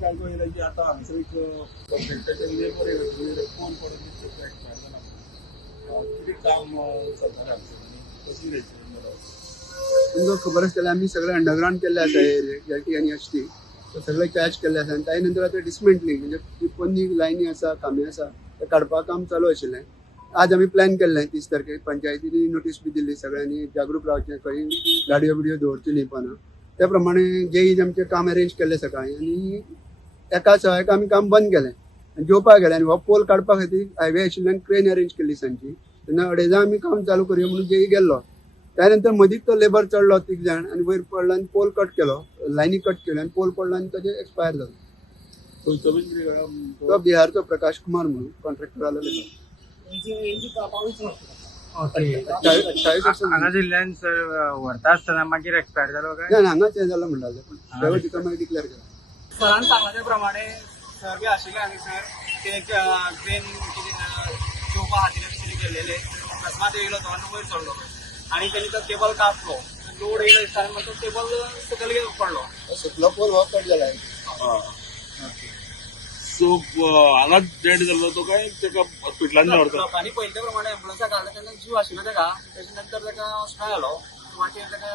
काय कळयला की आतां हांगसर एक कॉन्ट्रॅक्टाचे लेबर पोल पडून एक्सपायर जाला कितें काम चलतालें हांगसर आनी कशी तुमकां खबर आसतलें आमी सगळे अंडरग्राउंड केल्ले आसा एरिया एल टी आनी एस टी सगळे कॅच केल्ले आसा आनी ताचे नंतर आतां डिसमेंटलींग म्हणजे जी पोन्नी लायनी आसा कामे आसा ते काडपाक काम चालू आशिल्लें. आज आमी प्लॅन केल्लें 30 तारखेक पंचायतीनी नोटीस बी दिल्ली सगळ्यांनी जागरूक रावचें खंय गाडयो बिडयो दवरच्यो न्ही पण त्या प्रमाणे जेईन आमचें काम अरेंज केल्लें सकाळीं आनी एका सवायक आमी काम बंद केलें आनी जेवपाक गेले आनी हो पोल काडपा खातीर हायवे आशिल्ल्यान क्रेन अरेंज केल्ली सांजची तेन्ना 2:30 आमी काम चालू करुया म्हणून जेई गेल्लो. त्यानंतर मदींच तो लेबर चडलो 3 जाण आनी वयर पडलो आनी पोल कट केलो लायनी कट केल्यो आनी पोल पडलो आनी ताजेर एक्सपायर जालो. तो बिहारचो प्रकाश कुमार म्हणून कॉन्ट्रॅक्टर आलो लेबर. हांगा जिल्ल्यान सर व्हरता आसतना मागीर एक्सपायर जालो काय ना हांगाच हें जालो म्हणटाले पूण ड्रायव्हर तिका मागीर डिक्लेअर केलो. सरान सांगले प्रमाणे सर बी आशिल्ले हांगासर ते ट्रेन जेवपा खातीर कितें गेल्लेले अकस्मात येयलो तो आनी वयर चडलो आनी तेणी तो केबल कापलो लोड येयलो दिसताले मागीर तो केबल सकयल पडलो सुटलो पोल हो कट जाला. सो हांगाच डेड जाल्लो तो काय तेका हॉस्पिटलांत व्हरता. लोकांनी पळयल्ले प्रमाणे एम्बुलन्साक घातलो तेन्ना जीव आशिल्लो तेका तेच्या नंतर तेका हॉस्पिटलांत घालो वाटेर तेका